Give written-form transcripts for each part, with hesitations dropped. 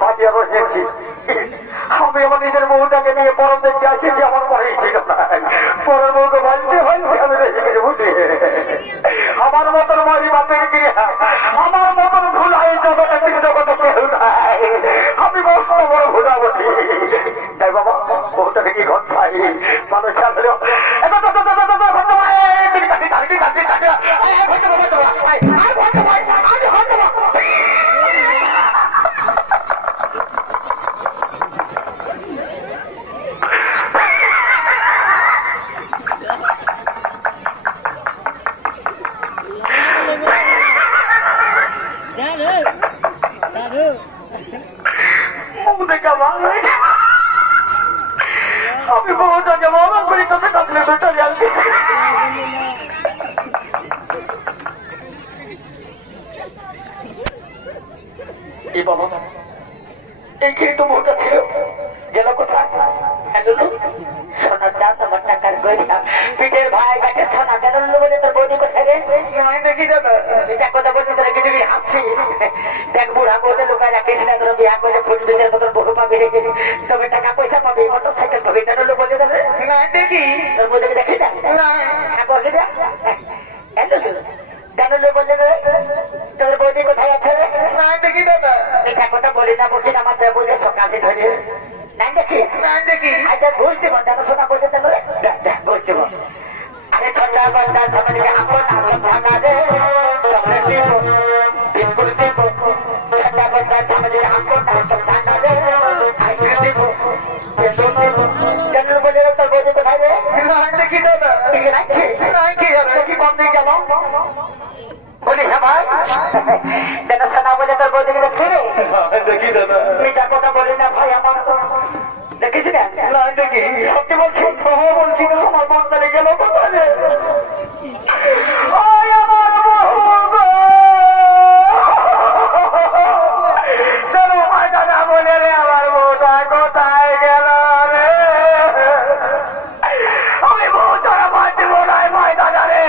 ভাবিয়া বসেছি আমি আমার নিজের বউটাকে নিয়ে পরম দেখতে আসেছি আমার মনে ছিল পরের বউকে ভালতে ভালতে আমি রেখে গেছি বুঝলি আমার মতন মারি বাপের গিয়ে আমার মতন ভুলাই জগতে তিনি জগতে কেউ নাই আমি মস্ত বড় ভুলা বলি তাই বাবা বউটাকে কি ঘর খাই মানুষ আসলে আমি বউটাকে বাবা করি তোকে থাকলে চলে আসবি এই বাবা এই কিন্তু বউটা ছিল গেল কোথায় সোনার দাম আমার টাকার গয়না পিঠের ভাই গাছে সোনা কেন বলে তোর বৌদি কোথায় রে দেখি দাদা এটা কথা বলছি তোরা কিছু হাসছি দেখ বুড়া বউটা লোকায় রাখিস না তোর বিয়া করে ফুল দিনের মতন বহু পাবে তবে টাকা পয়সা পাবে মোটর সাইকেল পাবে কেন বলে দেবে না দেখি তোর বৌদিকে দেখি না বলে দেখ কেন বললে তোর বৌদি কোথায় আছে না দেখি দাদা এটা কথা বলি না বলছি আমার বলে সকালে ধরে নাই দেখি দেখি আচ্ছা ঘুরতে বল শোনা বলতে ঘুরতে বল আরে ছোটা বন্ধা সামনে আপন ভাঙা রে বিলকুল দিব ছোটা বন্ধা সামনে আপন ভাঙা রে দিব কেন বলে তোর বৌদি কোথায় রে দেখি দাদা দেখি বন্ধ গেল বলি হ্যাঁ ভাই যেন সোনা বলে তোর বৌদিকে দেখি রে দেখি দাদা এটা কথা বলি না ভাই আমার দেখেছি না দেখি সত্যি বলছি বলছি আমার মন চলে গেল বলে রে আমার বউটা কোথায় গেল রে আমি বউ ছাড়া বাঁচতে বোনায় ময়দানা রে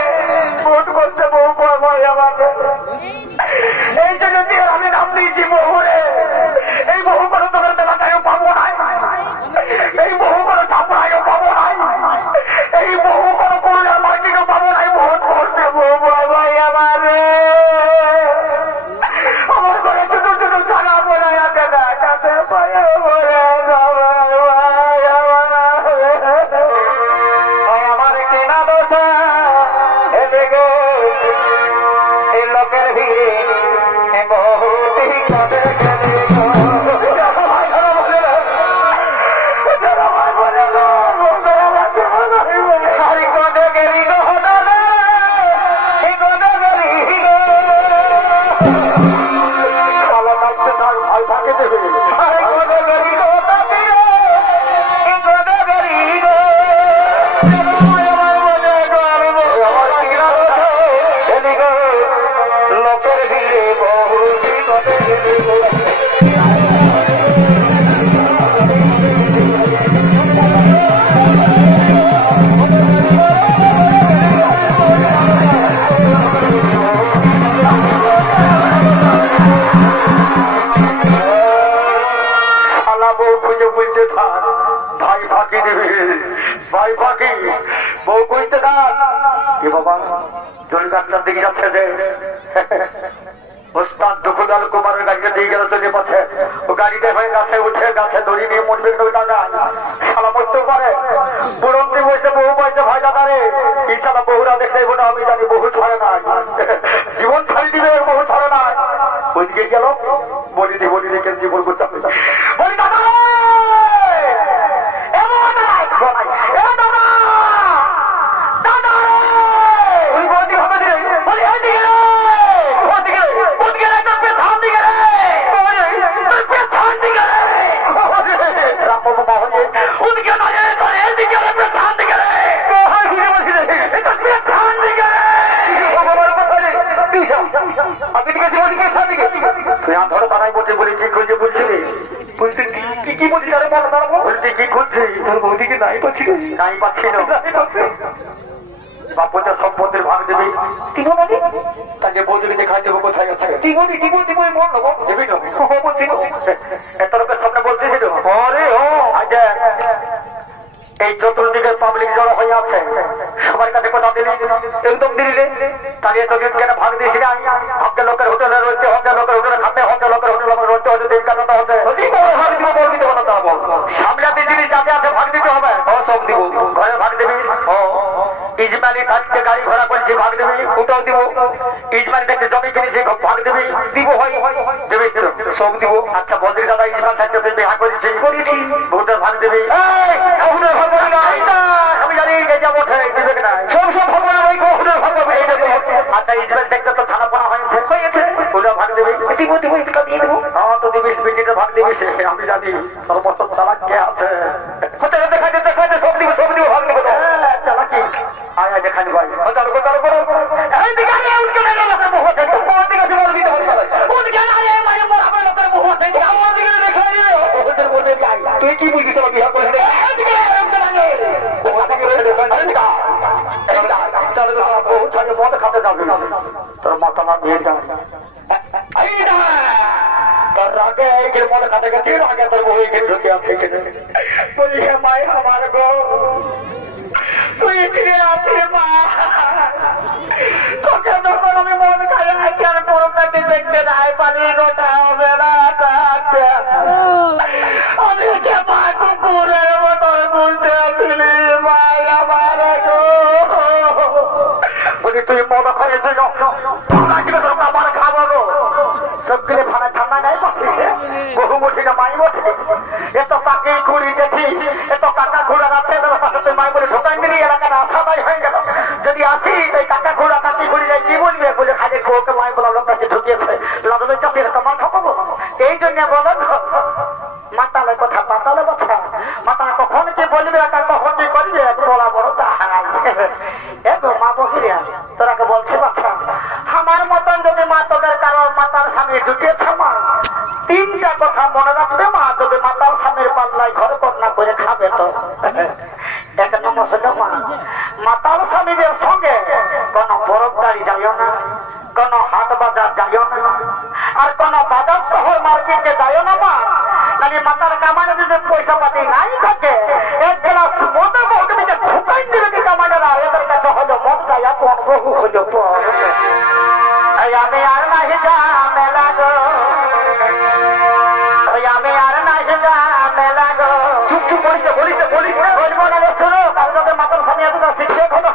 ভোট করতে বউ ভাই আমাকে এই জন্য আমি নাম দিয়েছি বহু রে এই বহু করে তোদের বেলাটাও পাবো না এই বহু করে ঠাকুরাইও পাবো না এই বহু করে করলে মাটিও পাবো না ভোট করতে বউ ভাই আমার আমার করে ছোট ছোট ছাড়া বোনায় আছে না কাছে পায়ে বলে আমার কেনা দোষা এদিকে এই লোকের ভিড়ে বহুটি কবে লোকের ভিড়ে বহুটি কবে ভাই ফাঁকি দিবি ভাই ফাঁকি বউ কইতে থাক কি বাবা জলগাছটার দিকে যাচ্ছে যে ওস্তাদ দুপুদাল কুমারের গাড়িতে দিয়ে গেল চলে পথে ও গাড়িতে হয়ে গাছে উঠে গাছে দড়ি নিয়ে মরবে শালা মরতে পারে বুড়ন্তি বসে বহু বয়সে ভাই দাদা রে কি শালা বহুরা দেখতে না আমি জানি বহু ছাড়ে না জীবন ছাড়ি দিবে বহু ছাড়ে না ওইদিকে গেল বলিদি কেন জীবন করতে হবে বলি দাদা ধরো তারাই বলছে বলি কি খুঁজে বলছিলি বলছি কি বলছি আরে বলছি কি খুঁজছি তোর বৌদিকে নাই পাচ্ছি না বাপুদের সম্পত্তির ভাগ দেবে তাকে বৌদিকে দেখাই দেবো কোথায় আছে তুই বলবি বল নেবো দিবি না এত লোকের সামনে বলতেছিল আরে ও আচ্ছা এই চতুর্দিকে পাবলিক জড়ো হয়ে আছে সবার কাছে কথা দিলি একদম দিলি তাহলে এতদিন কেন ভাগ দিয়েছি না হকে লোকের হোটেলে রয়েছে হকে লোকের হোটেলে খাতে হকে লোকের হোটেলে রয়েছে হতে দিন কাটাতে হতে ভাগ দিব বল দিতে হলো তা বল সামলাতে জিনিস যাতে আছে ভাগ দিতে হবে সব দিব ঘরে ভাগ দিবি ইজমালি থাকতে গাড়ি ঘোড়া করছি ভাগ দিবি ওটাও দিব ইজমালি থাকতে জমি কিনেছি ভাগ দিবি দিব হয় দেবি সব দিব আচ্ছা বলদির দাদা ইজমাল থাকতে বিবাহ করেছি ভোটের ভাগ দিবি আমি জানি গেজা ওঠে দিবে কিনা সব খবর ওই ভোটের ভাগ হবে আচ্ছা ইজমাল থাকতে তো থানা পানা হয়েছে ওটা ভাগ দিবি দিব এটা দিয়ে দেবো হ্যাঁ তো দিবি বিটিতে ভাগ দিবি আমি জানি সর্বস্ব চালাক কে আছে হোটেলে দেখাতে সব দিব ভাগ দিব চালাকি আয় আয় দেখানি ভাই চালু করো এই দিকে আরে উঠে গেল না মোহ থেকে কোন দিকে সে বল দিতে হবে কোন দিকে আরে মাই মোর হবে লোকের মোহ থেকে আমার দিকে দেখাই ওদের বলে যাই তুই কি বুঝিস না বিয়া করে দে এই দিকে উঠে লাগে কোন দিকে রে আরে দিকা চালু করো ও ছাড়ে মদ খাতে যাবে তোর মাথা না দিয়ে যা এই না তোর রাগে এই মদ খাতে গেছে আগে তোর বই কে ঢুকে আছে বলি হে মাই আমার গো তুই ফিরে আসে মা তোকে যখন আমি মন খাই আছি আর পরকাটি দেখতে নাই পানি গোটা হবে না আমি যে মা কুকুরের মতো বুঝতে আসলি মা আমার গো বলি তুই মদ খাইছিস আমার খাবো গো সবগুলো ভাড়া ঠান্ডা নাই বহু মুঠি না মাই বসে এত পাখি ঘুরি দেখি এত কাকা ঘোড়া রাখতে মাই বলে ঢোকান দিলি এলাকার আশাবাই হয়ে গেল যদি আসি এই কাকা ঘোড়া কাকি ঘুরি যায় কি বলবে বলে খালি ওকে মাই বলা লোকটাকে ঢুকিয়েছে লাদলের চাপিয়ে তোমার ঠকাবো এই জন্য বলো মাতালে কথা মাতা কখন কি বলবে একা কখন কি করবে বলা বড় এত মা বসে তোরাকে বলছে বাচ্চা আমার মতন যদি মা তোদের কারো মাতার সামনে ঢুকিয়েছে মা তিনটা কথা মনে রাখবে মা যদি মাতার স্বামীর পাল্লায় ঘরে কন্যা করে খাবে তো এক নম্বর হলো মা মাতাল স্বামীদের সঙ্গে কোন বরফ গাড়ি যাইও না কোন হাট বাজার যাইও না আর কোন বাজার শহর মার্কেটে যাইও না মা মানে মাতার কামানে যদি পয়সা পাতি নাই থাকে এক গ্লাস মদে মধ্যে ঢুকাই দিবে কামানেরা এদের কাছে হলো মদ গায়া কোন বহু হলো আমি আর নাহি যা মেলা গো আমি আর নাহি যা মেলা গো চুপ বলিস বলবো না শোনো কাল তোকে মাতার স্বামী এত শিখছে খবর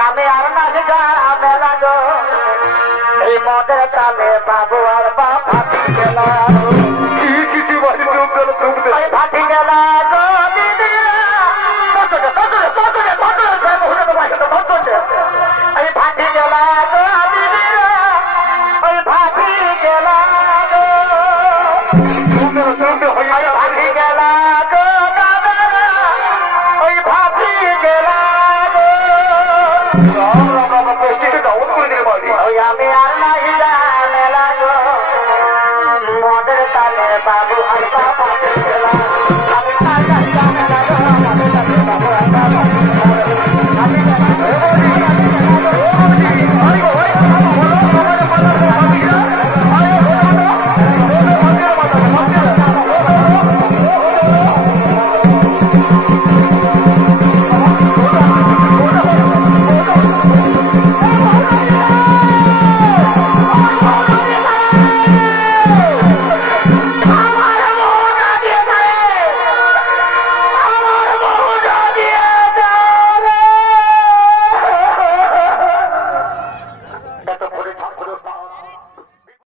আমি আর নাহি যা মেলা গো এই মদের তালে বাবু আর বাপ হাতি গেল